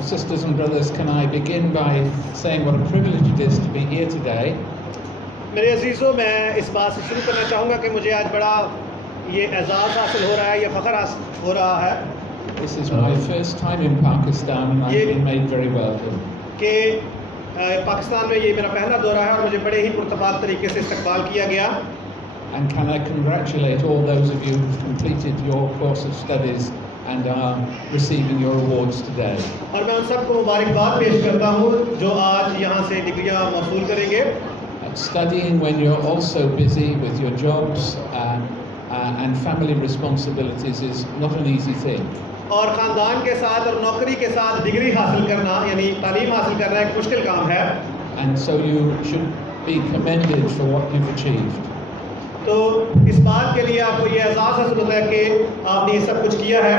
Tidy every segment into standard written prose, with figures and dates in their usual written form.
Well, sisters and brothers, can I begin by saying what a privilege it is to be here today? मेरे अजीज़ों, मैं इस बात से शुरू करना चाहूँगा कि मुझे आज बड़ा ये एजाज़ हासिल हो रहा है, ये फ़ख्र हासिल हो रहा है This is my first time in Pakistan and I've been made very welcome. कि पाकिस्तान में ये मेरा पहला दौरा है और मुझे बड़े ही पुरतबात तरीके से इस्तकबाल किया गया. And can I congratulate all those of you who've completed your course of studies and are receiving your awards today. और मैं उन सबको मुबारकबाद पेश करता हूँ जो आज यहाँ से डिग्रियाँ मौसूल करेंगे. Studying when you're also busy with your jobs and family responsibilities is not an easy thing. और ख़ानदान के साथ और नौकरी के साथ डिग्री हासिल करना यानी तालीम हासिल करना एक मुश्किल काम है. And so you should be commended for what you've achieved. तो इस बात के लिए आपको ये एहसास हासिल होता है कि आपने ये सब कुछ किया है.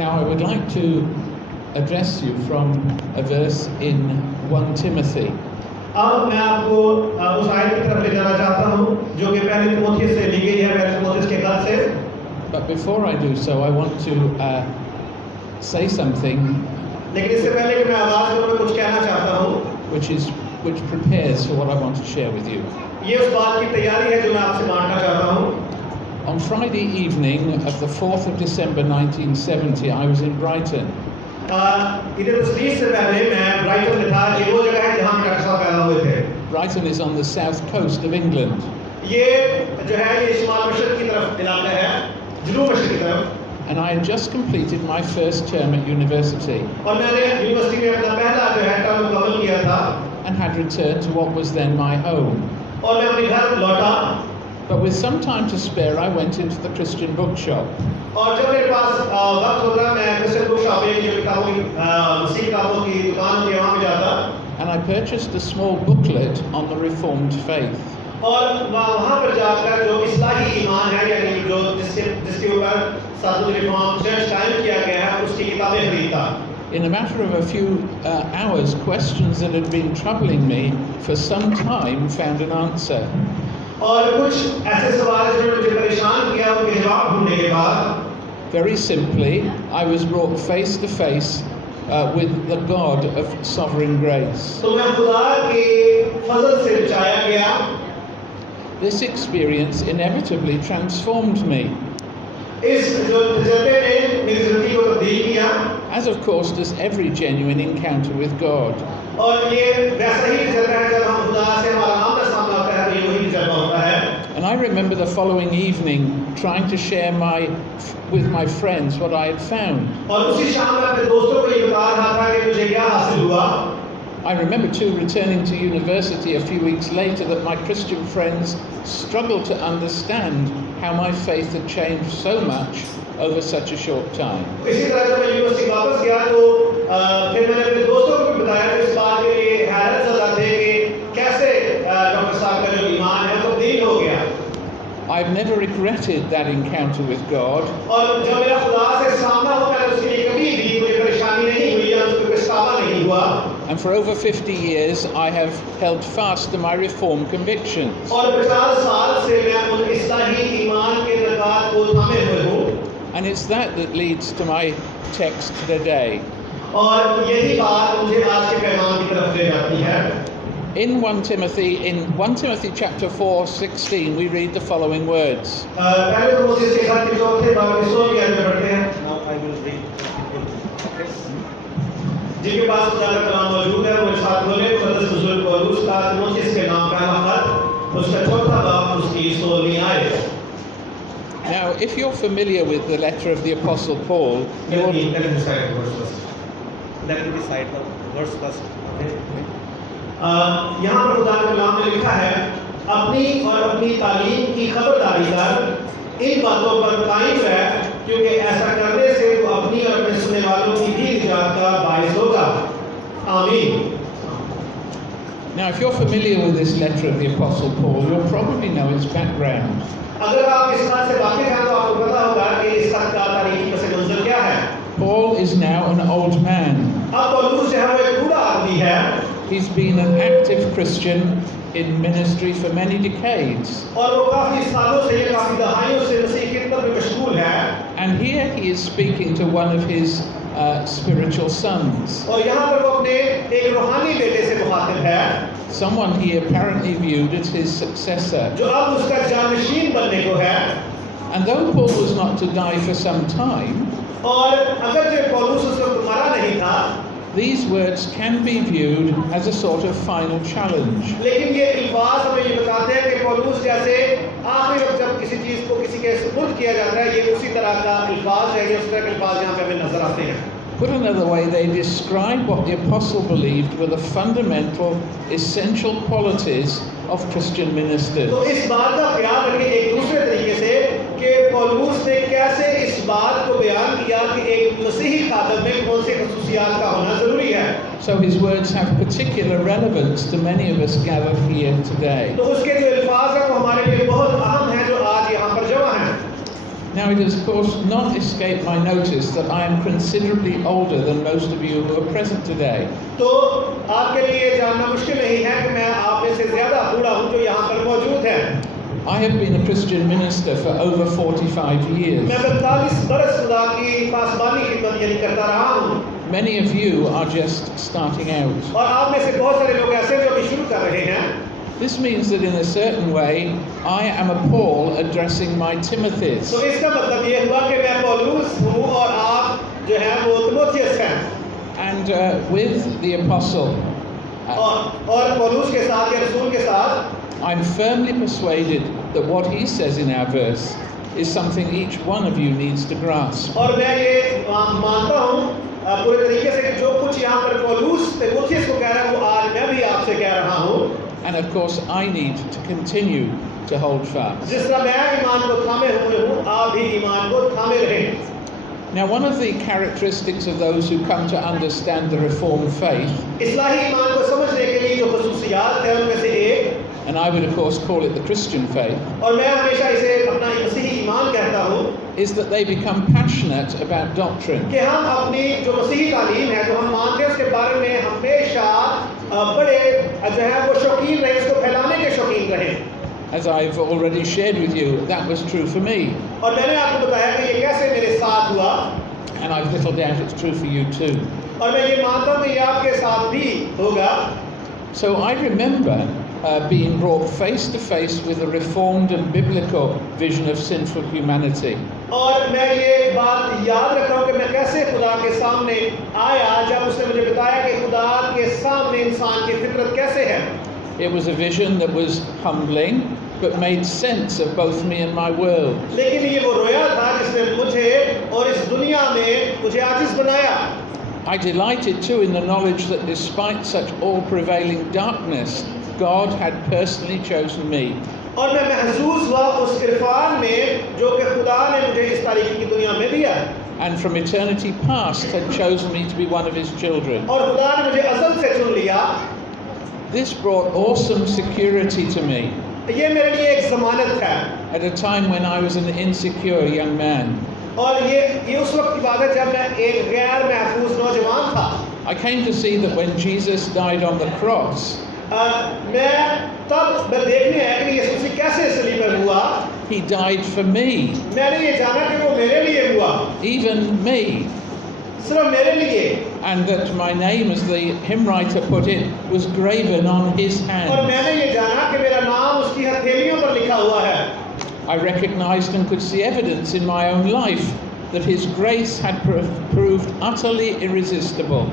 Now I would like to address you from a verse in 1 Timothy. अब मैं आपको उस आयत की तरफ ले जाना चाहता हूँ जो कि पहले तिमोथेयुस से ली गई है, पहले तिमोथेयुस के खत से. But before I do so, I want to say something. लेकिन इससे पहले कि मैं आवाज़ करूँ, मैं कुछ कहना चाहता हूँ. Which prepares for what I want to share with you. ये उस बात की तैयारी है जो मैं आपसे बांटना चाहता हूँ. On Friday evening of the 4th of December 1970, I was in Brighton. इधर तस्वीर से पहले मैं ब्राइटन में था. ये वो जगह है जहाँ डॉक्टर साहब पैदा हुए थे. Brighton is on the south coast of England. ये जो है ये शुमाल मशरक़ की तरफ इलाका है, जनूब मशरक़ की तरफ. And I had just completed my first term at university. और मैंने यूनिवर्सिटी में अपना पहला जो है टर्म मुकम्मल किया था. And had returned to what was then my home. और मैं अपने घर लौटा. But with some time to spare, I went into the Christian bookshop. और जब मेरे पास वक्त होता मैं क्रिश्चियन बुक शॉप में जो किताबों की मसीह किताबों की दुकान थी वहाँ पे जाता. And I purchased a small booklet on the Reformed faith. और वहाँ पर जाकर जो इस्लाही ईमान है यानी जो जिसके ऊपर सातवीं रिफॉर्म चर्च कायम किया गया है उसकी किताबें खरीदता. In a matter of a few hours, questions that had been troubling me for some time found an answer. और कुछ ऐसे सवाल जो मुझे परेशान किया उनके जवाब ढूंढने के बाद very simply, I was brought face to face with the God of sovereign grace. तो मैं खुदा के फजल से बचाया गया. This experience inevitably transformed me. इस जो तजुर्बे ने मेरी जिंदगी को तब्दील किया. As of course does every genuine encounter with God. और ये वैसा ही तजुर्बा है जब हम खुदा से हमारा आमना सामना होता है, ये वही तजुर्बा होता है. And I remember the following evening trying to share with my friends what I had found. और उसी शाम में अपने दोस्तों को ये बता रहा था कि मुझे क्या हासिल हुआ. I remember too returning to university a few weeks later that my Christian friends struggled to understand how my faith had changed so much over such a short time. इसी तरह जब मैं यूनिवर्सिटी वापस गया तो फिर मैंने अपने दोस्तों को भी बताया कि इस बात के लिए हैरत ज़दा थे कि कैसे डॉक्टर साहब का जो ईमान है वो तब्दील हो गया. I've never regretted that encounter with God. और जब मेरा खुदा से सामना होता है उसके लिए कभी भी मुझे परेशानी नहीं हुई या उसको पछतावा नहीं हुआ. And for over 50 years I have held fast to my reformed convictions. और 50 साल से मैं उन इस्लाही ईमान के नकात को थामे हुए हूँ. And it's that leads to my text today. और यही बात मुझे आज के पैगाम की तरफ ले जाती है. In 1 Timothy chapter 4:16 we read the following words. पहले तिमोथेयुस के खत के चौथे भाग में 16 की आयत में पढ़ते हैं. Now I will read. जिनके पास खुदा का कलाम मौजूद है वो साथ बोले. मुक़द्दस बुजुर्ग पौलुस का तिमोथेयुस के नाम पहला खत उसका चौथा भाग उसकी 16वीं आयत. Now if you're familiar with the letter of the Apostle Paul, let me decide the verse first. यहाँ पर खुदा के कलाम में लिखा है अपनी और अपनी तालीम की खबरदारी कर इन बातों पर कायम रह क्योंकि ऐसा करने से वो अपनी और अपने सुनने वालों की भी निजात का बाइस होगा. आमीन. Now if you're familiar with this letter of the Apostle Paul, you'll probably know its background. अगर आप इस बात से वाकिफ हैं तो आपको पता होगा कि इस खत का तारीखी पस मंजर क्या है. Paul is now an old man. अब पौलुस जो है वो एक बूढ़ा आदमी है. He's been an active Christian in ministry for many decades. और वो काफी सालों से काफी दहाइयों से मसीह की खिदमत में मशगूल है. And here he is speaking to one of his spiritual sons. और यहाँ पर वो अपने एक रूहानी बेटे से मुखातिब है, Someone he apparently viewed as his successor. जो अब उसका जानशीन बनने को है. And though Paul was not to die for some time, और अगर जो पौलुस उस वक्त मरा नहीं था, these words can be viewed as a sort of final challenge. लेकिन ये अल्फाज हमें ये बताते हैं कि पौलुस जैसे आखिरी वक्त जब किसी चीज़ को किसी के सुपुर्द किया जाता है, ये उसी तरह का अल्फाज है, ये उस तरह के अल्फाज यहाँ पे हमें नजर आते हैं. Put another way, they describe what the apostle believed were the fundamental, essential qualities of Christian ministers. तो इस बात का ख्याल रखें एक दूसरे तरीके से कि पौलुस ने कैसे इस बात को बयान किया कि एक मसीही खादम में कौन से खसूसियात का होना जरूरी है. So his words have particular relevance to many of us gathered here today. तो उसके जो अल्फाज हैं वो हमारे लिए बहुत अहम हैं जो आज यहाँ पर जमा हैं. Now it has of course not escaped my notice that I am considerably older than most of you who are present today. तो आपके लिए ये जानना मुश्किल नहीं है कि मैं आप में से ज़्यादा बूढ़ा हूँ जो यहाँ पर मौजूद हैं. I have been a Christian minister for over 45 years. मैं 45 बरस खुदा की पासबानी खिदमत यानी करता रहा हूँ. Many of you are just starting out. और आप में से बहुत सारे लोग ऐसे जो अभी शुरू कर रहे हैं. This means that in a certain way, I am a Paul addressing my Timothys. तो इसका मतलब ये हुआ कि मैं पौलुस हूँ और आप जो हैं वो तीमुथियुस हैं. And with the apostle, और पौलुस के साथ या रसूल के साथ, I'm firmly persuaded that what he says in our verse is something each one of you needs to grasp. और मैं ये मानता हूँ पूरे तरीके से कि जो कुछ यहाँ पर पौलुस तीमुथियुस को कह रहा है वो आज मैं भी आपसे कह रहा हूँ. And of course, I need to continue to hold fast. जिस तरह मैं ईमान को थामे हुए हूँ, आप भी ईमान को थामे रहें. Now, one of the characteristics of those who come to understand the Reformed faith, इस्लाही ईमान को समझने के लिए जो खसूसियात हैं उनमें से एक, and I would of course call it the Christian faith, और मैं हमेशा इसे अपना मसीही ईमान कहता हूँ, is that they become passionate about doctrine. कि हम अपनी जो मसीही तालीम है जो हम मानते हैं उसके बारे में हमेशा बड़े जो है वो शौकीन रहे, उसको फैलाने के शौकीन रहे. As I've already shared with you, that was true for me. और मैंने आपको बताया कि ये कैसे मेरे साथ हुआ. And I've little doubt it's true for you too. और मैं ये मानता हूँ कि ये आपके साथ भी होगा. So I remember being brought face to face with a reformed and biblical vision of sinful humanity. और मैं ये बात याद रखता हूँ कि मैं कैसे खुदा के सामने आया जब उसने मुझे बताया कि खुदा के सामने इंसान की फितरत कैसे है. It was a vision that was humbling, but made sense of both me and my world. लेकिन ये वो रोया था जिसने मुझे और इस दुनिया में मुझे आजिज़ बनाया. I delighted too in the knowledge that despite such all-prevailing darkness, God had personally chosen me. और मैं महसूस हुआ उस इरफान में जो कि खुदा ने मुझे इस तारीकी की दुनिया में दिया. And from eternity past had chosen me to be one of his children. और खुदा ने मुझे अज़ल से चुन लिया. This brought awesome security to me. ये मेरे लिए एक ज़मानत है. At a time when I was an insecure young man. और ये उस वक्त की बात है जब मैं एक गैर महफूज नौजवान था. I came to see that when Jesus died on the cross, मैं देखने आया कि यीशु मसीह कैसे सलीब पर हुआ. he died for me. मैंने ये जाना कि वो मेरे लिए हुआ. Even me. सिर्फ मेरे लिए. And that my name, as the hymn writer put it, was graven on his और hand. मैंने ये जाना कि मेरा नाम उसकी हथेलियों पर लिखा हुआ है. I recognized and could see evidence in my own life that his grace had proved utterly irresistible.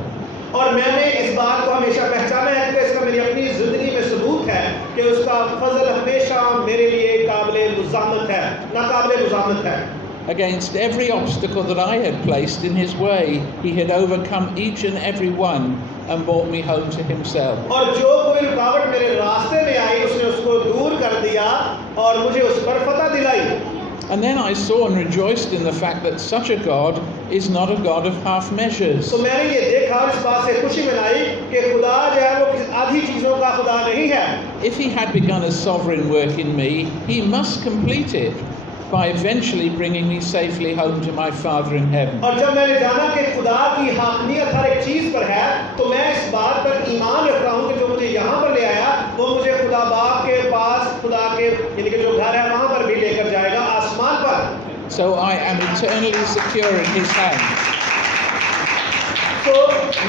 और मैंने इस बात को हमेशा पहचाना है कि इसका मेरी अपनी जिंदगी में सबूत है कि उसका फजल हमेशा मेरे लिए काबिले मुज़ाहमत है, नाकाबिले मुज़ाहमत है. Against every obstacle that I had placed in his way, he had overcome each and every one and brought me home to himself. और जो कोई रुकावट मेरे रास्ते में आई उसने उसको दूर कर दिया और मुझे उस पर फतह दिलाई. And then I saw and rejoiced in the fact that such a God is not a God of half measures. तो मैंने ये देखा और इस बात से खुशी मनाई कि खुदा जो है वो किसी आधी चीजों का खुदा नहीं है. If he had begun a sovereign work in me, he must complete it by eventually bringing me safely home to my Father in heaven. और जब मैंने जाना कि खुदा की हाकमियत हर एक चीज पर है, तो मैं इस बात पर ईमान रखता हूँ कि जो मुझे यहाँ पर ले आया वो मुझे खुदा बाप के पास, खुदा के यानी कि जो घर है वहाँ पर भी लेकर जाएगा आसमान पर. So I am eternally secure in his hand. तो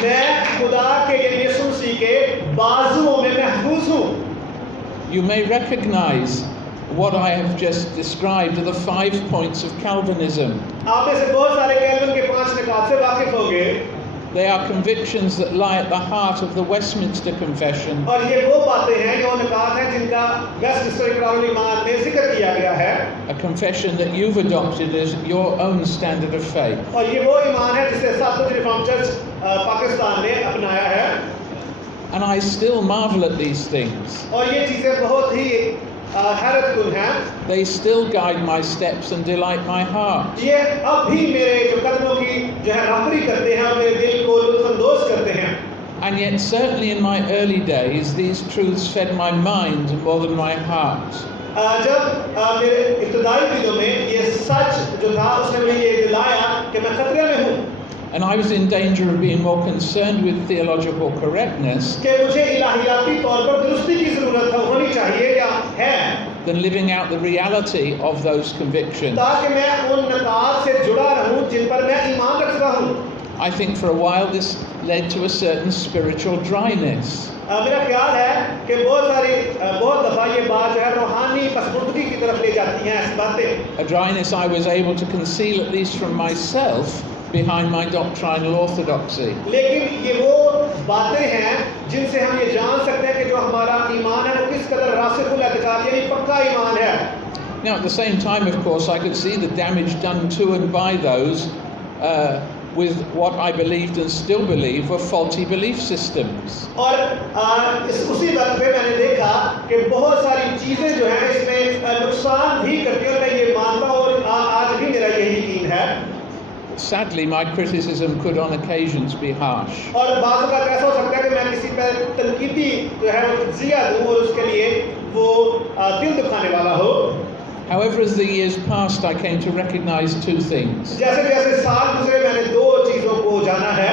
मैं खुदा के यानी यीशु मसीह के बाजुओं में महफूज हूँ. You may recognize what I have just described are the 5 points of Calvinism. आप में से बहुत सारे कैल्विन के 5 निकात से वाकिफ होंगे. They are convictions that lie at the heart of the Westminster Confession. और ये वो बातें हैं जो निकात हैं जिनका वेस्टमिंस्टर इकरारुल ईमान में जिक्र किया गया है. A confession that you've adopted as your own standard of faith. और ये वो ईमान है जिसे सातवें रिफॉर्म चर्च पाकिस्तान ने अपनाया है. And I still marvel at these things. और ये चीजें बहुत ही हैरतकुन हैं. They still guide my steps and delight my heart. ये अब भी मेरे जो कदमों की जो है रहबरी करते हैं और मेरे दिल को लुत्फानंदोज करते हैं. And yet certainly in my early days these truths fed my mind more than my heart. जब मेरे इब्तदाई दिनों में ये सच जो था उसने मुझे ये दिलाया कि मैं खतरे में हूँ. And I was in danger of being more concerned with theological correctness कि मुझे इलाहियाती तौर पर दुरुस्ती की ज़रूरत होनी चाहिए या है than living out the reality of those convictions. ताकि मैं उन निकात से जुड़ा रहूं जिन पर मैं ईमान रखता हूं. I think for a while this led to a certain spiritual dryness. मेरा ख्याल है कि बहुत दफ़ा ये बात जो है रूहानी पसबुर्दगी की तरफ ले जाती हैं ऐसी बातें. A dryness I was able to conceal at least from myself behind my doctrinal orthodoxy. लेकिन ये वो बातें हैं जिनसे हम ये जान सकते हैं कि जो हमारा ईमान है वो किस कदर रासिखुल एतिकाद यानी पक्का ईमान है. Now at the same time, of course, I could see the damage done to and by those with what I believed and still believe were faulty belief systems. और उसी वक्त पे मैंने देखा कि बहुत सारी चीज़ें जो हैं इसमें नुकसान भी करती हैं और मैं ये मानता हूँ और आज भी मेरा यही यकीन है. Sadly, my criticism could on occasions be harsh. और बाज़ औक़ात ऐसा हो सकता है कि मैं किसी पर तनकीदी जो है वो तज़किया दूँ और उसके लिए वो दिल दुखाने वाला हो. However, as the years passed, I came to recognize 2 things. जैसे जैसे साल गुजरे मैंने 2 चीज़ों को जाना है.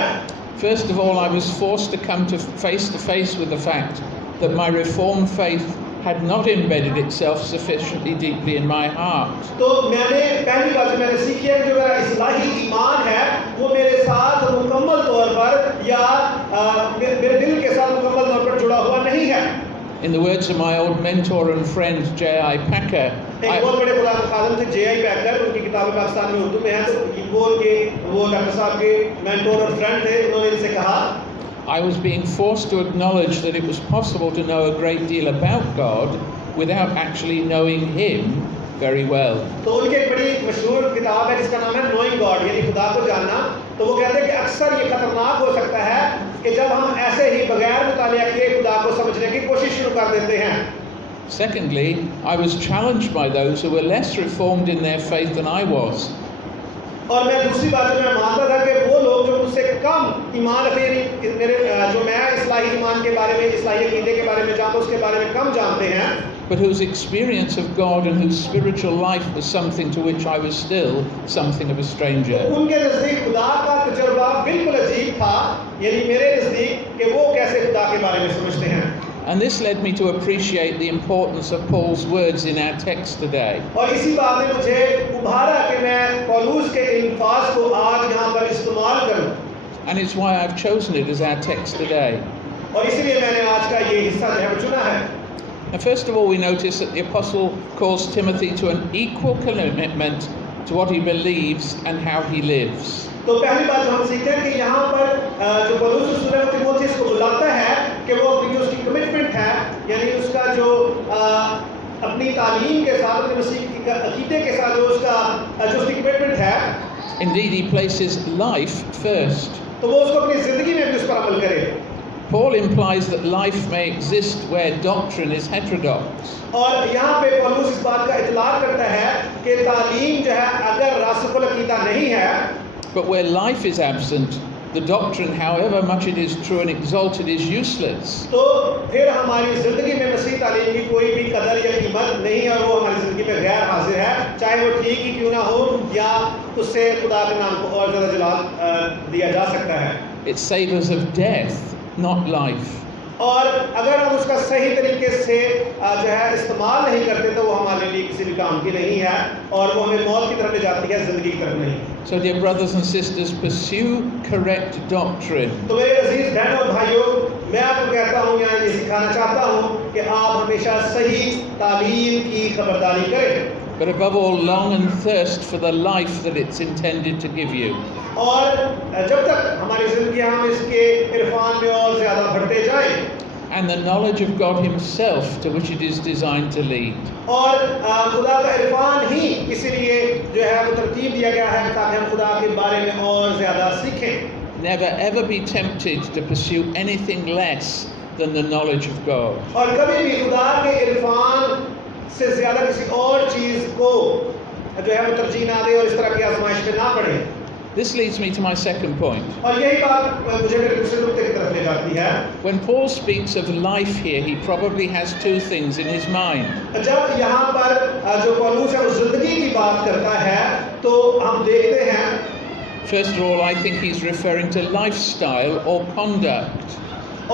First of all, I was forced to come to face with the fact that my Reformed faith had not embedded itself sufficiently deeply in my heart. तो मैंने पहली बात जो मैंने सीखी है कि जो मेरा इस्लाही ईमान है वो मेरे साथ मुकम्मल तौर पर या मेरे दिल के साथ मुकम्मल तौर पर जुड़ा हुआ नहीं है. In the words of my old mentor and friend J.I. Packer, एक बहुत बड़े खुदा के खादम थे J.I. पैकर. उनकी किताबें पाकिस्तान में उर्दू में हैं तो वो डॉक्टर साहब के मेंटोर और फ्रेंड थे. उन्होंने इनसे कहा I was being forced to acknowledge that it was possible to know a great deal about God without actually knowing Him very well. तो उनकी एक बड़ी मशहूर किताब है जिसका नाम है Knowing God यानी खुदा को जानना. तो वो कहते हैं कि अक्सर ये खतरनाक हो सकता है कि जब हम ऐसे ही बगैर मुतालिया किए खुदा को समझने की कोशिश शुरू कर देते हैं. Secondly, I was challenged by those who were less reformed in their faith than I was. और मैं दूसरी बात जो मैं मानता था कि वो लोग जो मुझसे कम ईमान रखते हैं मेरे जो मैं इस्लाही ईमान के बारे में इस्लाही अकीदे के बारे में जानता हूँ उसके बारे में कम जानते हैं. But whose experience of God and whose spiritual life was something to which I was still something of a stranger. उनके नज़दीक खुदा का तजुर्बा बिल्कुल अजीब था यानी मेरे नज़दीक कि वो कैसे खुदा के बारे में समझते हैं. And this led me to appreciate the importance of Paul's words in our text today. और इसी बात ने मुझे उभारा कि मैं पौलुस के अल्फाज को आज यहाँ पर इस्तेमाल करूँ. And it's why I've chosen it as our text today. और इसीलिए मैंने आज का ये हिस्सा जो है चुना है. Now, first of all, we notice that the apostle calls Timothy to an equal commitment to what he believes and how he lives. तो पहली बात जो हम सीखते हैं कि यहाँ पर जो पौलुस रसूल है तीमुथियुस को बुलाता है कि वो अपनी जो उसकी कमिटमेंट है यानी उसका जो अपनी तालीम के साथ अपने मसीह की अकीदे के साथ जो उसकी कमिटमेंट है. Indeed, he places life first. तो वो उसको अपनी ज़िंदगी में भी उस पर अमल करे. Paul implies that life may exist where doctrine is heterodox. और यहाँ पे पौलुस इस बात का इतलाक करता है कि तालीम जो है अगर रासिखुल अकीदा नहीं है. But where life is absent, the doctrine, however much it is true and exalted, is useless. तो फिर हमारी ज़िंदगी में मसीह तालीम की कोई भी कदर या कीमत नहीं है और वो हमारी ज़िंदगी में गैर हाजिर है चाहे वो ठीक ही क्यों ना हो या उससे खुदा के नाम को और ज़्यादा जलाल दिया जा सकता है. It savours of death, not life. और अगर हम उसका सही तरीके से जो है इस्तेमाल नहीं करते तो वो हमारे लिए किसी भी काम की नहीं है और वो हमें मौत की तरफ ले जाती है, जिंदगी की तरफ नहीं। So, dear brothers and sisters, pursue correct doctrine. तो मेरे अजीज बहनों और भाइयों, मैं आपको कहता हूँ या ये सिखाना चाहता हूँ कि आप हमेशा सही तालीम की खबरदारी करें। But above all, long and thirst for the life that it's intended to give you. और जब तक हमारी जिंदगी हम इसके इरफान में और ज्यादा बढ़ते जाएं, And the knowledge of God Himself to which it is designed to lead. और खुदा का इरफान ही इसीलिए जो है वो तरतीब दिया गया है ताकि हम खुदा के बारे में और ज्यादा सीखें। Never ever be tempted to pursue anything less than the knowledge of God. और कभी भी खुदा के इरफान से ज्यादा किसी और चीज को जो है वो तरजीह ना दे और इस तरह की आजमाइश में ना पड़े। This leads me to my second point. और यही बात मुझे मेरे दूसरे नुक्ते की तरफ ले जाती है। When Paul speaks of life here, he probably has two things in his mind. जब यहाँ पर जो पौलुस है वो जिंदगी की बात करता है तो हम देखते हैं, First of all, I think he's referring to lifestyle or conduct.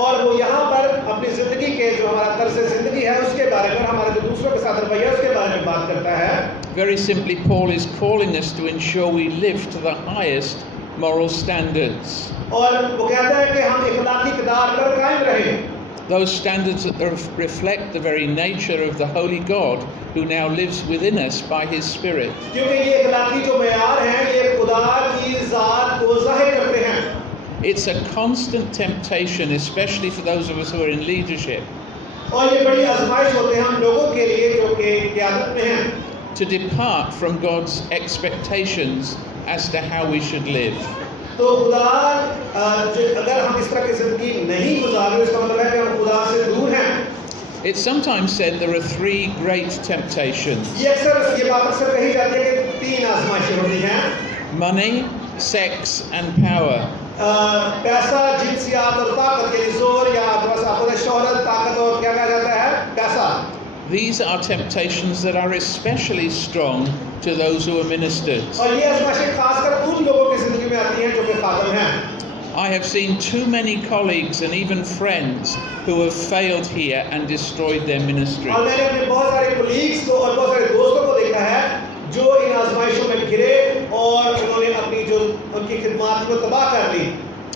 और वो यहाँ पर अपनी जिंदगी के जो हमारा तर्ज जिंदगी है उसके बारे में, हमारे जो दूसरों के साथ रवैया उसके बारे में बात करता है। Very simply, Paul is calling us to ensure we live to the highest moral standards. और वो कहता है कि हम इखलाकी किरदार पर कायम रहें। Those standards that reflect the very nature of the Holy God who now lives within us by His Spirit. क्योंकि ये इखलाकी जो मयार हैं ये खुदा की ज़ात को ज़ाहिर करते हैं। It's a constant temptation, especially for those of us who are in leadership, और ये बड़ी आजमाइश होते हैं हम लोगों के लिए जो कि क़यादत में हैं, to depart from God's expectations as to how we should live. तो खुदा अगर हम इस तरह की ज़िंदगी नहीं गुजारें इसका मतलब है कि हम खुदा से दूर हैं। It's sometimes said there are three great temptations: ये बात अक्सर कही जाती है कि तीन आजमाइशें होती हैं, money, sex, and power. पैसा, जिनसियात और ताकत, यानी जोर या आपको शोहरत, ताकत और क्या कहा जाता है, पैसा। These are temptations that are especially strong to those who are ministers. और ये आजमाइशें खासकर उन लोगों की जिंदगी में आती हैं जो कि खादम हैं। I have seen too many colleagues and even friends who have failed here and destroyed their ministry. और मैंने अपने बहुत सारे कोलीग्स को और बहुत सारे दोस्तों को देखा है जो इन आजमाइशों में घिरे और उन्होंने अपनी जो उनकी खिदमत को तबाह कर ली।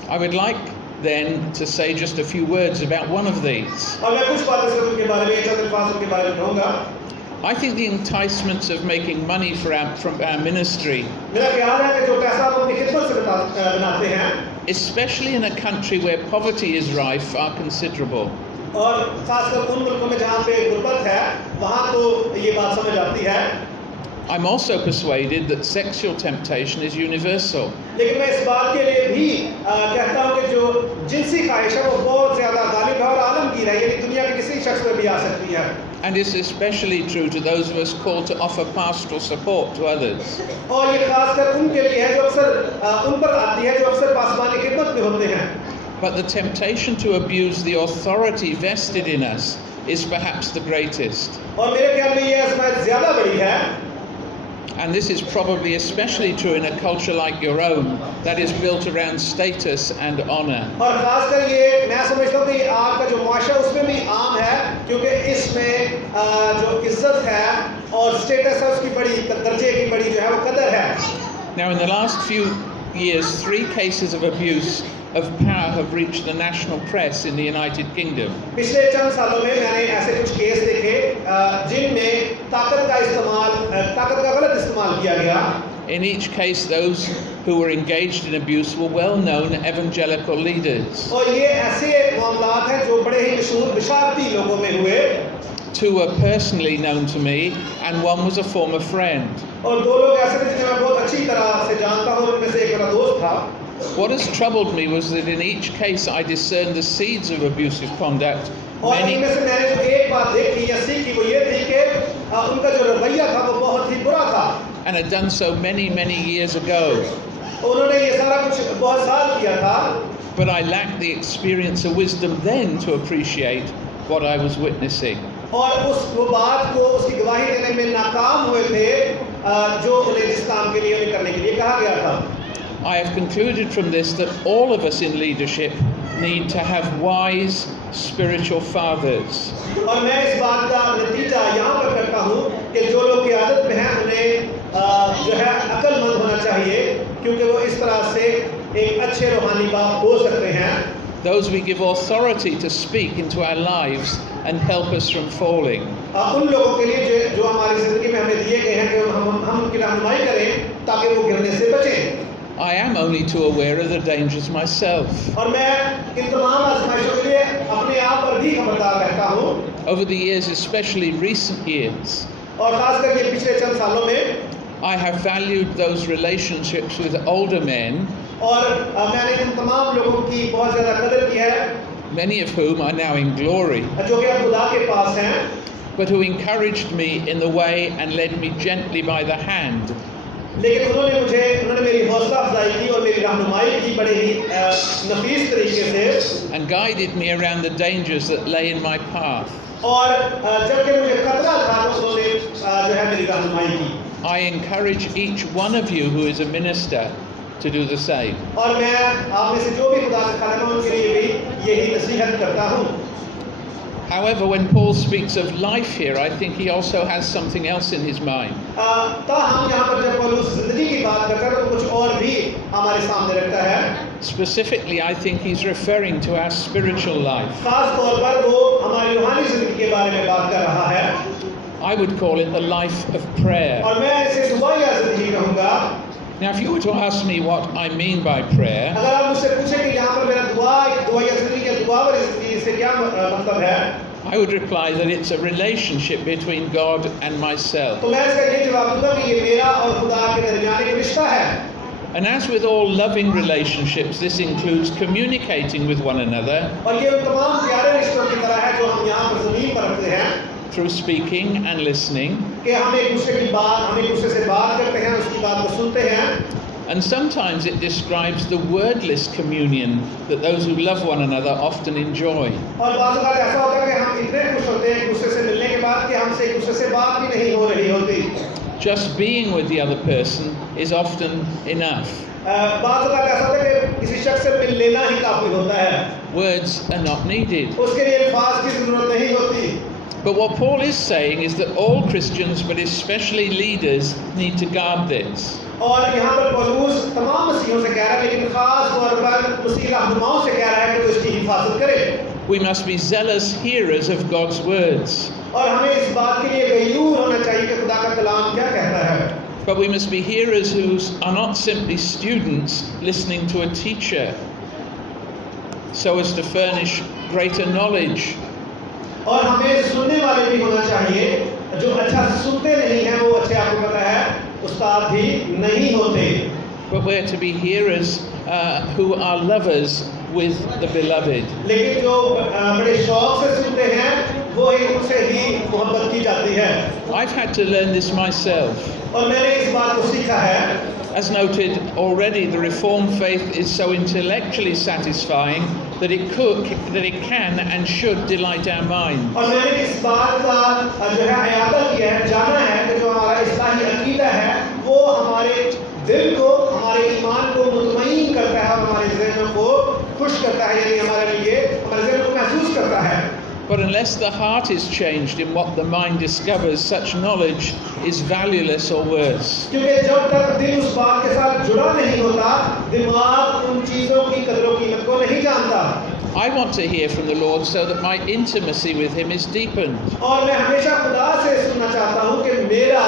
I would like then to say just a few words about one of these. और मैं कुछ बातें सिर्फ उनके बारे में, चंद अल्फाज उनके बारे में कहूँगा। I think the enticements of making money from our ministry, मेरा ख्याल है कि जो पैसा हम अपनी खिदमत से बनाते हैं, especially in a country where poverty is rife, are considerable. और खासकर उन मुल्कों में जहाँ पे गुर्बत है वहाँ तो ये बात समझ आती है। I'm also persuaded that sexual temptation is universal. लेकिन मैं इस बात के लिए भी कहता हूँ कि जो जिनसी ख्वाहिश है वो बहुत ज़्यादा गालिब है और आलमगीर है, यानी दुनिया के किसी शख्स में भी आ सकती है। And it's especially true to those of us called to offer pastoral support to others. और ये खासकर उनके लिए है जो अक्सर उन पर आती है जो अक्सर पासबानी खिदमत में होते हैं। But the temptation to abuse the authority vested in us is perhaps the greatest. और मेरे ख्याल में ये आजमाइश ज़्यादा बड़ी है। And this is probably especially true in a culture like your own that is built around status and honor. और खासकर ये मैं समझता हूँ कि आपका जो माशरा उसमें भी आम है क्योंकि इसमें जो इज्जत है और स्टेटस है उसकी बड़ी दर्जे की बड़ी जो है वो कदर है। Now in the last few years, 3 cases of abuse of power have reached the national press in the United Kingdom. पिछले चंद सालों में मैंने ऐसे कुछ केस देखे जिनमें ताकत का गलत इस्तेमाल किया गया। In each case, those who were engaged in abuse were well-known evangelical leaders. और ये ऐसे मामलात हैं जो बड़े ही मशहूर बिशारती लोगों में हुए। 2 were personally known to me, and 1 was a former friend. और 2 लोग ऐसे थे जिन्हें मैं बहुत अच्छी तरह से जानता हूँ, उनमें से एक मेरा दोस्त था। What has troubled me was that in each case I discerned the seeds of abusive conduct. और इनमें से मैंने जो एक बात देखी या सीखी वो ये थी कि उनका जो रवैया था वो बहुत ही बुरा था। And had done so many years ago. उन्होंने ये सारा कुछ बहुत साल किया था। But I lacked the experience or wisdom then to appreciate what I was witnessing. और वो बात को उसकी गवाही देने में नाकाम हुए थे जो उन्हें जिस काम के लिए उन्हें करने के लिए कहा गया था। I have concluded from this that all of us in leadership need to have wise spiritual fathers. और मैं इस बात का नतीजा यहाँ पर करता हूँ कि जो लोग क़ियादत में हैं उन्हें जो है अक्लमंद होना चाहिए, क्योंकि वो इस तरह से एक अच्छे रूहानी बाप हो सकते हैं. Those we give authority to speak into our lives and help us from falling. उन लोगों के लिए जो हमारी ज़िंदगी में हमें दिए गए हैं कि हम उनकी रहनुमाई करें ताकि वो गिरने से बचें. I am only too aware of the dangers myself. और मैं इन तमाम आज़माइशों के लिए अपने आप पर भी खबरदार रहता हूँ. Over the years, especially recent years, और ख़ास करके पिछले चंद सालों में I have valued those relationships with older men, और मैंने इन तमाम लोगों की बहुत ज़्यादा कदर की है, many of whom are now in glory, जो कि अब खुदा के पास हैं, but who encouraged me in the way and led me gently by the hand. लेकिन उन्होंने मेरी हौसला अफजाई की और मेरी रहनुमाई की बड़े ही नफीस तरीके से, And guided me around the dangers that lay in my path. और जबकि मुझे खतरा था तो उन्होंने जो है मेरी रहनुमाई की. I encourage each one of you who is a minister to do the same. और मैं आप में से जो भी खुदा से खाना उनके लिए भी यही नसीहत करता हूँ. However, when Paul speaks of life here, I think he also has something else in his mind. हम यहाँ पर जब पौलुस जिंदगी की बात करता है तो कुछ और भी हमारे सामने रखता है. Specifically, I think he's referring to our spiritual life. खास तौर पर वो हमारी रूहानी जिंदगी के बारे में बात कर रहा है. I would call it the life of prayer. और मैं इसे दुआया जिंदगी कहूँगा. Now, if you were to ask me what I mean by prayer, अगर आप मुझसे पूछें कि यहाँ पर मेरा दुआया जिंदगी या दुआवर जिंदगी से क्या मतलब है, I would reply that it's a relationship between God and myself. तो मैं इसका ये जवाब दूंगा कि ये मेरा और खुदा के दरमियान एक रिश्ता है. And as with all loving relationships, this includes communicating with one another और ये उन तमाम प्यारे रिश्तों की तरह है जो हम यहाँ पर ज़मीन पर रखते हैं, through speaking and listening. कि हम एक दूसरे से बात करते हैं, उसकी बात को सुनते हैं. And sometimes it describes the wordless communion that those who love one another often enjoy. और बाज़ बार ऐसा होता है कि हम इतने खुश होते हैं एक दूसरे से मिलने के बाद कि हमसे एक दूसरे से बात भी नहीं हो रही होती. Just being with the other person is often enough. बाज़ बार ऐसा होता है कि किसी शख्स से मिल लेना ही काफ़ी होता है. Words are not needed. उसके लिए अल्फाज की ज़रूरत नहीं होती. But what Paul is saying is that all Christians, but especially leaders, need to guard this. और यहाँ पर पौलुस तमाम मसीहों से कह रहा है, लेकिन खास तौर पर मसीह रहनुमाओं से कह रहा है कि वो इसकी हिफाजत करे. We must be zealous hearers of God's words. और हमें इस बात के लिए गयूर होना चाहिए कि खुदा का कलाम क्या कहता है. But we must be hearers who are not simply students listening to a teacher, so as to furnish greater knowledge. और हमें सुनने वाले भी होना चाहिए, जो अच्छा सुनते नहीं हैं वो अच्छे आपको पता है उस्ताद भी नहीं होते. But we're to be hearers who are lovers with the beloved. लेकिन जो बड़े शौक से सुनते हैं वो एक दूसरे ही मोहब्बत की जाती है. I've had to learn this myself. और मैंने इस बात को सीखा है. As noted already, the Reformed faith is so intellectually satisfying that it can and should delight our mind. और मैंने इस बात का जो है अयादा किया है, जाना है कि जो हमारा इस्लाही अकीदा है वो हमारे दिल को, हमारे ईमान को मुतमईन करता है और हमारे ज़हन को खुश करता है, यानी हमारे लिए हमारे ज़हन को महसूस करता है. But unless the heart is changed in what the mind discovers, such knowledge is valueless or worse. क्योंकि जब तक दिल उस बात के साथ जुड़ा नहीं होता, दिमाग उन चीज़ों की कदर कीमत को नहीं जानता. I want to hear from the Lord so that my intimacy with Him is deepened. और मैं हमेशा खुदा से सुनना चाहता हूँ कि मेरा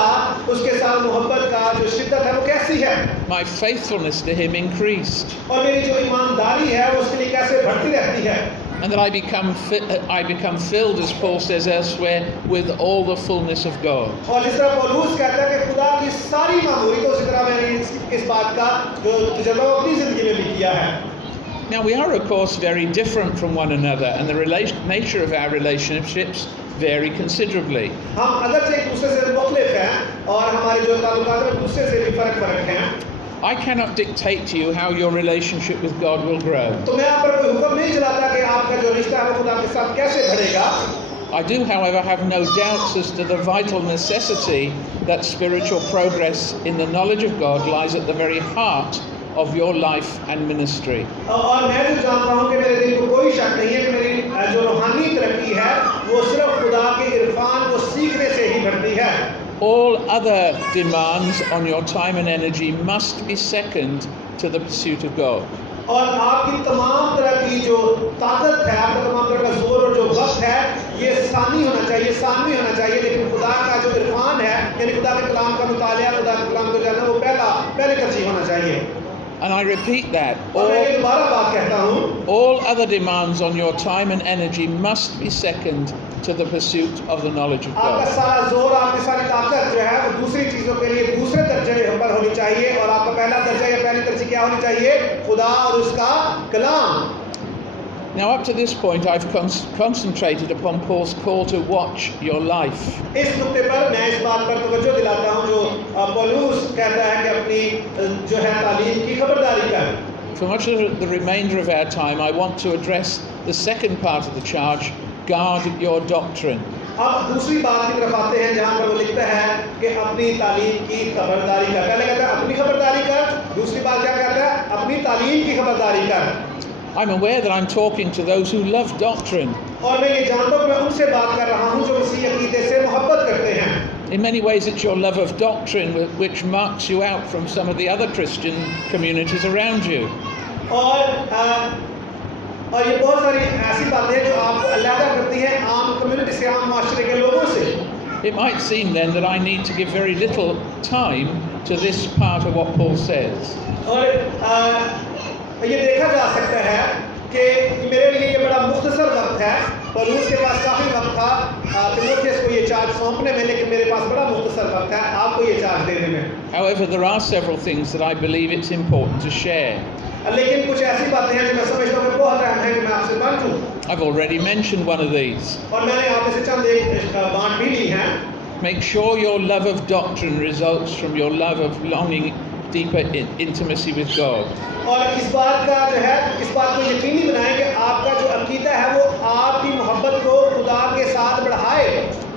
उसके साथ मोहब्बत का जो शिद्दत है वो कैसी है. My faithfulness to Him increased. और मेरी जो ईमानदारी है वो उसके लिए कैसे बढ़ती रहती है. And that I become filled, as Paul says elsewhere, with all the fullness of God. और जिस तरह पौलुस कहता है कि खुदा की सारी मामूली, तो उसी तरह मैंने इस बात का जो तजुर्बा अपनी जिंदगी में भी किया है. Now we are of course very different from one another, and the nature of our relationships vary considerably. हम अगर से एक दूसरे से मुख्तलिफ हैं और हमारे जो ताल्लुकात हैं दूसरे से भी फर्क हैं. I cannot dictate to you how your relationship with God will grow. तो मैं आप पर कोई हुक्म नहीं चलाता कि आपका जो रिश्ता है वो खुदा के साथ कैसे बढ़ेगा. I do, however, have no doubts as to the vital necessity that spiritual progress in the knowledge of God lies at the very heart of your life and ministry. और मैं जो जानता हूँ कि मेरे दिल को कोई शक नहीं है कि मेरी जो रूहानी तरक्की है वो सिर्फ खुदा के इरफान को सीखने से ही बढ़ती है. All other demands on your time and energy must be second to the pursuit of God. और आपकी तमाम तरह की जो ताकत है, आपका तमाम तरह का जोर और जो वक्त है, ये सानी होना चाहिए, सानवी होना चाहिए. लेकिन खुदा का जो इरफान है, यानी खुदा के कलाम का मुतालिया, खुदा के कलाम को जानना, वो पहले तरजीह होना चाहिए. And I repeat that. और मैं ये दोबारा बात कहता हूँ. All other demands on your time and energy must be second to the pursuit of the knowledge of आपका God. सारा जोर, आपकी सारी ताकत जो है वो दूसरी चीजों के लिए दूसरे दर्जे पर होनी चाहिए. और आपका पहला दर्जा या पहली तरजीह क्या होनी चाहिए? खुदा और उसका कलाम. Now, up to this point, I've concentrated upon Paul's call to watch your life. इस नुक्ते पर मैं इस बात पर तवज्जो दिलाता हूँ जो पौलुस कहता है कि अपनी जो है तालीम की खबरदारी कर. For much of the remainder of our time, I want to address the second part of the charge, guard your doctrine. अब दूसरी बात की तरफ आते हैं जहाँ पर वो लिखता है कि अपनी तालीम की खबरदारी कर. पहले कहता है अपनी खबरदारी कर, दूसरी बात क्या कहता है? अपनी तालीम की खबरदारी कर. I'm aware that I'm talking to those who love doctrine. और मैं ये जानता हूँ कि मैं उनसे बात कर रहा हूँ जो मसीह अकीदे से मोहब्बत करते हैं. In many ways, it's your love of doctrine which marks you out from some of the other Christian communities around you. और ये बहुत सारी ऐसी बातें हैं जो आपको अलग करती हैं आम कम्युनिटी से, आम माशरे के लोगों से. It might seem then that I need to give very little time to this part of what Paul says. और ये देखा जा सकता है कि मेरे लिए ये बड़ा मुख्तसर वक्त है. पौलुस के पास काफ़ी वक्त था तीमुथियुस को ये चार्ज सौंपने में, लेकिन मेरे पास बड़ा मुख्तसर वक्त है आपको ये चार्ज देने में. However, there are several things that I believe it's important to share. लेकिन कुछ ऐसी बातें हैं जो मैं समझता हूँ कि बहुत अहम है कि मैं आपसे बांटूं. I've already mentioned one of these. और मैंने आप में से चंद एक बांट भी ली हैं. Make sure your love of doctrine results from your love of longing deeper intimacy with God. और इस बात को यकीनी बनाएं कि आपका जो अकीदा है वो आपकी मोहब्बत को खुदा के साथ बढ़ाए.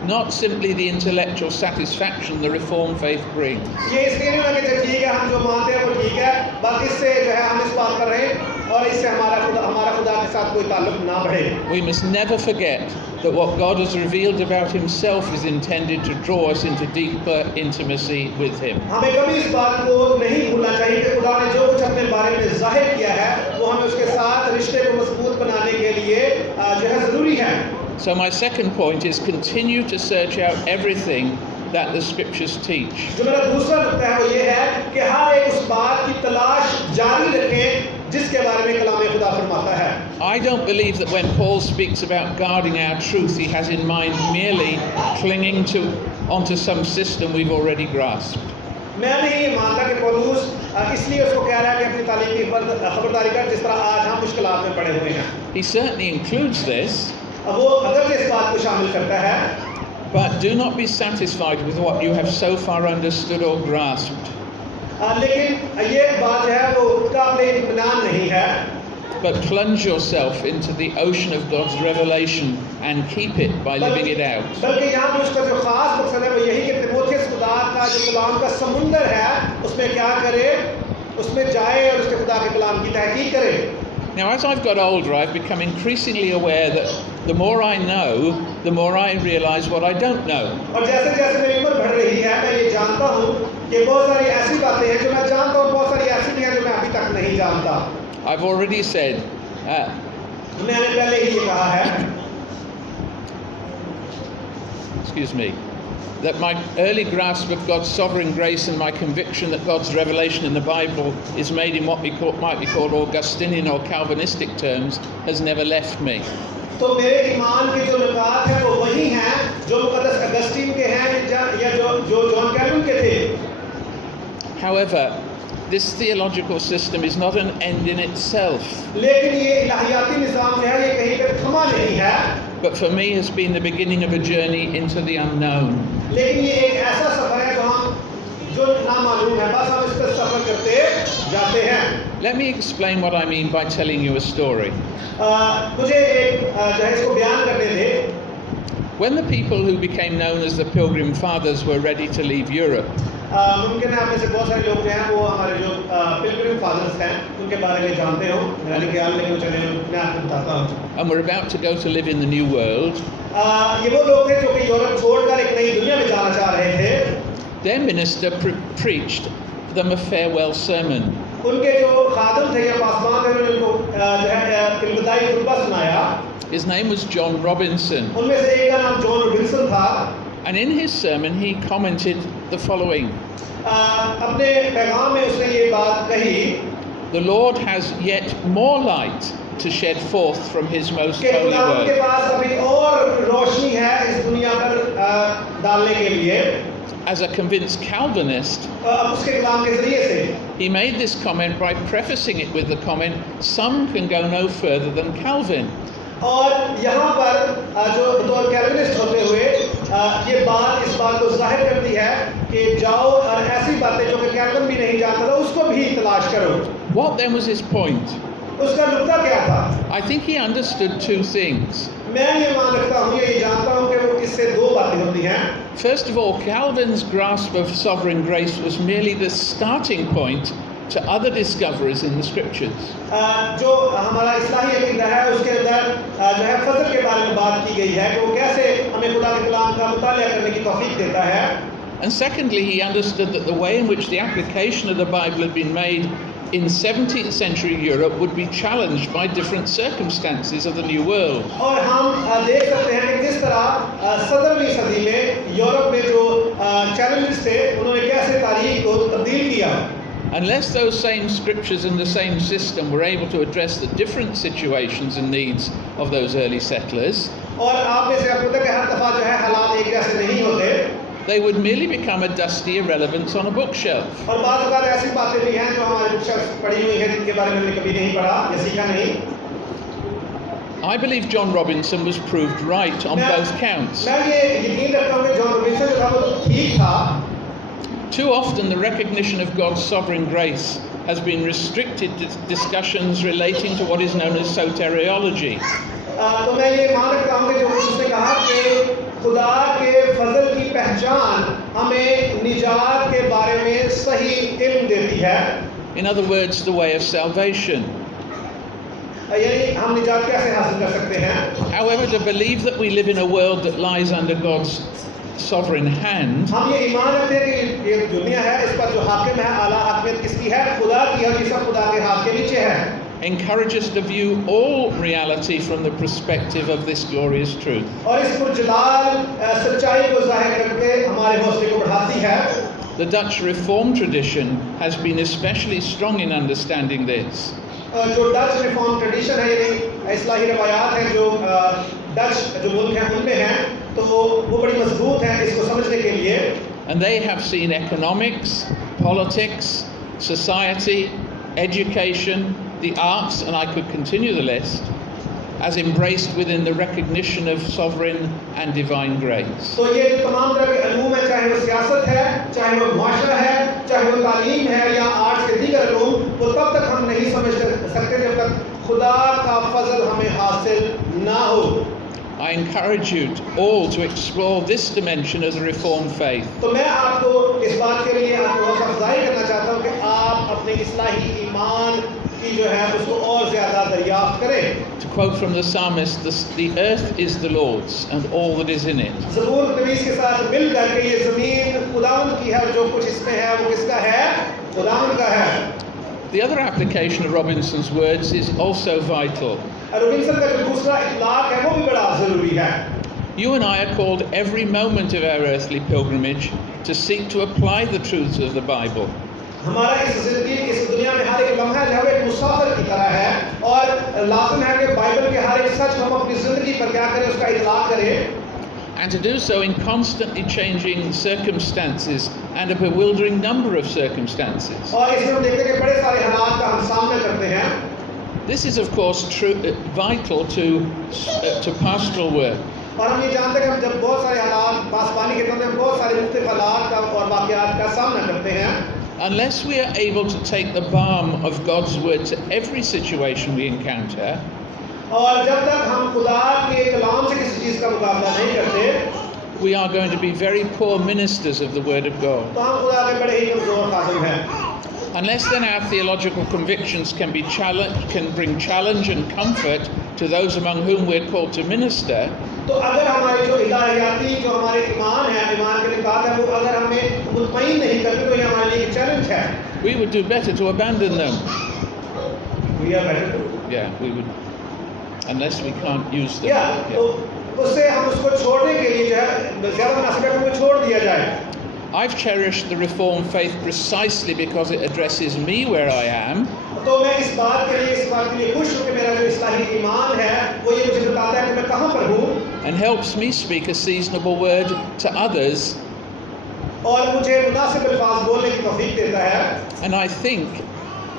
Not simply the intellectual satisfaction the Reformed faith brings. ये इसलिए नहीं लगे कि ठीक है हम जो मानते हैं वो ठीक है, बस इससे जो है हम इस बात कर रहे हैं और इससे हमारा खुदा के साथ कोई ताल्लुक ना बढ़े. We must never forget that what God has revealed about himself is intended to draw us into deeper intimacy with him. हमें कभी इस बात को नहीं भूलना चाहिए कि खुदा ने जो कुछ अपने बारे में जाहिर किया है वो हमें उसके साथ रिश्ते को मजबूत बनाने के लिए जो है ज़रूरी है. So my second point is continue to search out everything that the scriptures teach. जो मेरा दूसरा नुक्ता है वो ये है कि हर एक उस बात की तलाश जारी रखें जिसके बारे में कलाम खुदा फरमाता है. I don't believe that when Paul speaks about guarding our truth, he has in mind merely clinging onto some system we've already grasped. मैं नहीं ये मानता कि पौलुस इसलिए उसको कह रहा है कि अपनी तालीम की खबरदारी कर जिस तरह आज हम मुश्किलात में पड़े हुए हैं. He certainly includes this. वो अगर इस बात को शामिल करता है. But do not be satisfied with what you have so far understood or grasped. लेकिन ये बात जो है वो उसका अपने इत्मीनान नहीं है. But plunge yourself into the ocean of God's revelation and keep it by living it out. बल्कि यहाँ पे उसका जो खास मकसद है वो यही कि तीमुथियुस खुदा का जो कलाम का समुंदर है उसमें क्या करे, उसमें जाए और उसके खुदा के कलाम की तहकीक करे. Now, as I've got older, I've become increasingly aware that the more I know, the more I realize what I don't know. और जैसे जैसे मेरी उम्र बढ़ रही है मैं ये जानता हूँ कि बहुत सारी ऐसी बातें हैं जो मैं जानता हूँ, बहुत सारी ऐसी भी हैं जो मैं अभी तक नहीं जानता. I've already said, मैंने पहले ही ये कहा है, excuse me, that my early grasp of God's sovereign grace and my conviction that God's revelation in the Bible is made in what might be called Augustinian or Calvinistic terms has never left me. तो मेरे ईमान के जो नुकात हैं वो वही हैं जो मुकद्दस अगस्तीन के हैं या जो जॉन कैल्विन के थे. However, this theological system is not an end in itself. लेकिन ये इलाहियाती निज़ाम जो है ये कहीं पर थमा नहीं है. But for me has been the beginning of a journey into the unknown. लेकिन ये एक ऐसा सफर है जो नामालूम है, बस हम इस पर सफर करते जाते हैं. Let me explain what I mean by telling you a story. मुझे एक जो है इसको बयान करने दे. When the people who became known as the Pilgrim Fathers were ready to leave Europe, मुमकिन है आप में से बहुत सारे लोग जो हैं वो हमारे जो पिलग्रिम फादर्स हैं उनके बारे में जानते हो, मेरा ख्याल में चले मैं आपको बताता हूँ। and were about to go to live in the New World, ये वो लोग थे जो कि यूरोप छोड़कर एक नई दुनिया में जाना चाह रहे थे। their minister preached them a farewell sermon. उनके जो खादम थे या पासवान थे उन्होंने उनको जो है विदाई खुतबा सुनाया। His name was John Robinson, उनमें से एक का नाम जॉन रॉबिन्सन था। and in his sermon he commented the following: अपने पैगाम में उसने ये बात कही the Lord has yet more light to shed forth from his most कि holy खुदा के word. पास अभी और रोशनी है इस दुनिया पर डालने के लिए। As a convinced Calvinist, अब उसके कलाम के जरिए से he made this comment by prefacing it with the comment, some can go no further than Calvin. और यहाँ पर जो बतौर कैल्विनिस्ट होते हुए ये बात इस बात को जाहिर करती है कि जाओ और ऐसी बातें जो कि कैल्विन भी नहीं जानता था उसको भी तलाश करो। What then was his point? उसका नुक्ता क्या था? I think he understood two things. मैं ये मान रखता हूँ, ये जानता हूँ कि वो इससे दो बातें होती हैं। First of all, Calvin's grasp of sovereign grace was merely the starting point to other discoveries in the scriptures. जो हमारा इस्लाही अकीदा है उसके अंदर जो है फजल के बारे में बात की गई है कि वो कैसे हमें खुदा के कलाम का मुतालिया करने की तौफीक देता है। And secondly, he understood that the way in which the application of the Bible had been made in 17th century Europe would be challenged by different circumstances of the New World. और हम देख सकते हैं कि किस तरह 17वीं सदी में यूरोप में जो चैलेंजेस थे उन्होंने कैसे तारीख को तब्दील किया। Unless those same scriptures and the same system were able to address the different situations and needs of those early settlers, और आप में से अब तक हर दफा जो है हालात एक जैसे नहीं होते। they would merely become a dusty irrelevance on a bookshelf. और बात बात ऐसी बातें भी हैं जो हमारे बुकशेल्फ पड़ी हुई हैं जिनके बारे में हमने कभी नहीं पढ़ा या सीखा नहीं। I believe John Robinson was proved right on both counts. मैं ये यकीन रखता हूँ कि जॉन रॉबिन्सन जो था वो ठीक था। Too often the recognition of God's sovereign grace has been restricted to discussions relating to what is known as soteriology. तो मैं ये मान रखता हूँ कि जो उसने कहा कि खुदा के फजल की पहचान हमें निजात के बारे में सही इल्म देती है। In other words, the way of salvation. यानी हम निजात कैसे हासिल कर सकते हैं। However, to believe that we live in a world that lies under God's sovereign hand, हम ये ईमान रखते हैं कि ये दुनिया है इस पर जो हाकिम है आला हकमियत किसकी है, खुदा की है, सब खुदा के हाथ के नीचे है। encourage us to view all reality from the perspective of this glorious truth. और इस पुरजलाल सच्चाई को जाहिर करके हमारे हौसले को बढ़ाती है। The Dutch Reformed tradition has been especially strong in understanding this. जो डच रिफॉर्म ट्रेडिशन है यानी इस्लाही रवायात हैं जो डच जो मुल्क हैं उनमें हैं तो वो बड़ी मजबूत हैं इसको समझने के लिए। And they have seen economics, politics, society, education, the arts, and I could continue the list, as embraced within the recognition of sovereign and divine grace. तो ये जो तमाम तरह के अलूम है, चाहे वो सियासत है, चाहे वो मुआशरा है, चाहे वो तालीम है या आर्ट्स के दीगर अलूम, वो तब तक हम नहीं समझ सकते जब तक खुदा का फजल हमें हासिल ना हो। I encourage you all to explore this dimension of the Reformed faith. तो मैं आपको इस बात के लिए आपको हौसला अफजाई करना चाहता हूँ कि आप अपने इस्लाही ईमान की जो है उसको और ज़्यादा दरियाफ्त करें। To quote from the psalmist, the earth is the Lord's and all that is in it. ज़बूर नबीस के साथ मिल करके ये ज़मीन खुदावंद की है और जो कुछ इसमें है वो किसका है? खुदावंद का है। The other application of Robinson's words is also vital. Robinson का जो दूसरा इतलाक है वो भी बड़ा ज़रूरी है। You and I are called every moment of our earthly pilgrimage to seek to apply the truths of the Bible. हमारा इस ज़िंदगी इस दुनिया में हर एक लम्हा जो है एक मुसाफिर की तरह है और लाज़िम है कि बाइबल के हर एक सच हम अपनी ज़िंदगी पर क्या करें उसका इतलाक करें। And to do so in constantly changing circumstances and a bewildering number of circumstances. और इसमें हम देखते हैं कि बड़े सारे हालात का हम सामना करते हैं। This is of course vital to pastoral work. और हम ये जानते हैं कि हम जब बहुत सारे हालात पासबानी के तंत्र में बहुत सारे मुख्तलिफ हालात का और वाक़यात का सामना करते हैं। Unless we are able to take the balm of God's word to every situation we encounter, और जब तक हम खुदा के कलाम से किसी चीज़ का मुकाबला नहीं करते, we are going to be very poor ministers of the word of God. तो हम खुदा के बड़े ही कमज़ोर खादिम हैं। Unless then our theological convictions can bring challenge and comfort to those among whom we're called to minister, तो अगर हमारे जो इलाहियाती जो हमारे ईमान है, ईमान के निकात है, वो अगर हमें मुतमईन नहीं करते तो ये हमारे लिए एक चैलेंज है. we would do better to abandon them. We are better to. Yeah, we would, unless we can't use them. Yeah, तो उससे हम उसको छोड़ने के लिए जो है ज़्यादा मुनासिब है कि उनको छोड़ दिया जाए. I've cherished the Reformed faith precisely because it addresses me where I am. तो मैं इस बात के लिए खुश हूँ कि मेरा जो इस्लाही ईमान है वो ये मुझे बताता है कि मैं कहाँ पर हूँ. And helps me speak a seasonable word to others. और मुझे मुनासिब अल्फाज बोलने की तौफीक देता है. And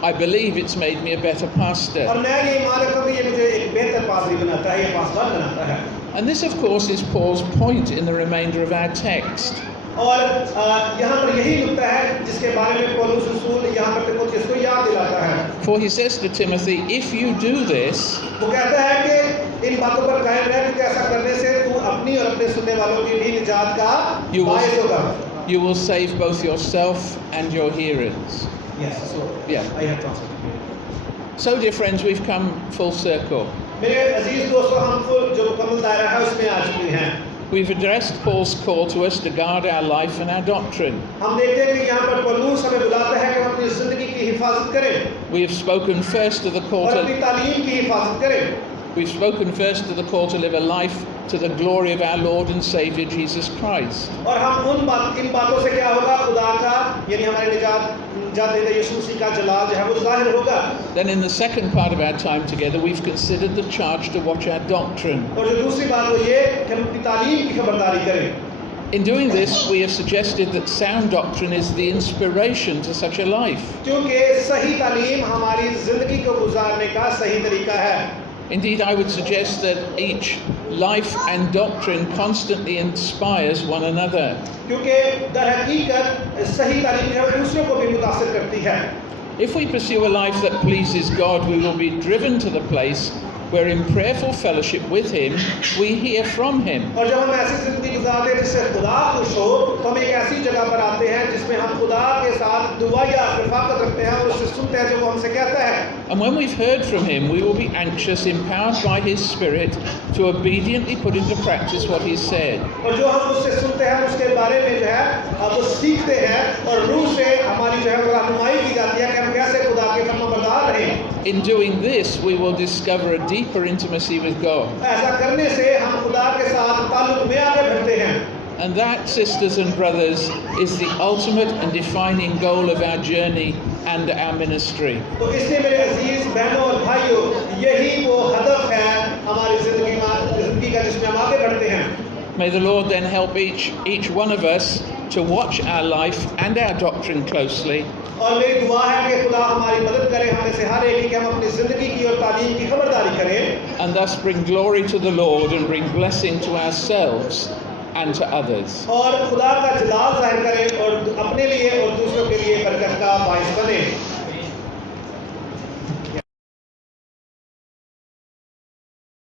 I believe it's made me a better pastor. और मैं ये ईमान रखता हूँ कि ये मुझे एक बेहतर पादरी बनाता है, ये पासवान बनाता है. And this, of course, is Paul's point in the remainder of our text. और यहाँ पर यही नुक्ता है जिसके बारे में पौलुस रसूल यहाँ पर कुछ इसको याद दिलाता है. For he says to Timothy, if you do this, वो कहता है कि इन बातों पर कायम रह, क्योंकि ऐसा करने से तू अपनी और अपने सुनने वालों की भी निजात का बायस होगा. You will save both yourself and your hearers. Yes, so Yeah. I have translated. So, dear friends, we've come full circle. मेरे अजीज दोस्तों, हम जो मुकम्मल दायरा है उसमें आ चुके हैं. We've addressed Paul's call to us to guard our life and our doctrine. हम देखते हैं कि यहाँ पर पौलुस हमें बुलाता है कि हम अपनी जिंदगी की हिफाजत करें. We have spoken first to the call और अपनी to तालीम की हिफाजत करें. We've spoken first to the call to live a life to the glory of our Lord and Savior Jesus Christ. और हम इन बातों से क्या होगा, खुदा का यानी हमारे निजात देता यीशु मसीह का जलाल जो है वो ज़ाहिर होगा. Then in the second part of our time together, we've considered the charge to watch our doctrine. और जो दूसरी बात वो ये कि हम अपनी तालीम की खबरदारी करें. In doing this, we have suggested that sound doctrine is the inspiration to such a life. क्योंकि सही तालीम हमारी जिंदगी को गुजारने का सही तरीका है. Indeed, I would suggest that each life and doctrine constantly inspires one another. क्योंकि दर हकीकत सही तालीम जो है दूसरों को भी मुतासिर करती है. If we pursue a life that pleases God, we will be driven to the place where in prayerful fellowship with Him, we hear from Him. और जब हम ऐसी जिंदगी गुजारते हैं जिससे खुदा खुश हो, तो हम एक ऐसी जगह पर आते हैं जिसमें हम खुदा के साथ दुआ या रफ़ाकत रखते हैं और उससे सुनते हैं जो वो हमसे कहता है. And when we've heard from Him, we will be anxious, empowered by His Spirit, to obediently put into practice what He said. और जो हम उससे सुनते हैं उसके बारे में जो है वो सीखते हैं और रूह से हमारी जो है वो रहनुमाई की जाती है कि हम कैसे खुदा के फरमाबरदार रहें. In doing this, we will discover a deeper intimacy with God. ऐसा करने से हम खुदा के साथ ताल्लुक में आगे बढ़ते हैं. And that, sisters and brothers, is the ultimate and defining goal of our journey and our ministry. तो इसलिए मेरे अजीज बहनों और भाइयों, यही वो हदफ है हमारी जिंदगी का जिसमें हम आगे बढ़ते हैं. May the Lord then help each one of us to watch our life and our doctrine closely. और मेरी दुआ है कि खुदा हमारी मदद करे, हमें से हर एक कि हम अपनी जिंदगी की और तालीम की खबरदारी करें. And thus bring glory to the Lord and bring blessing to ourselves and to others. और खुदा का जलाल जाहिर करें और अपने लिए और दूसरों के लिए बरकत का बाइस बने.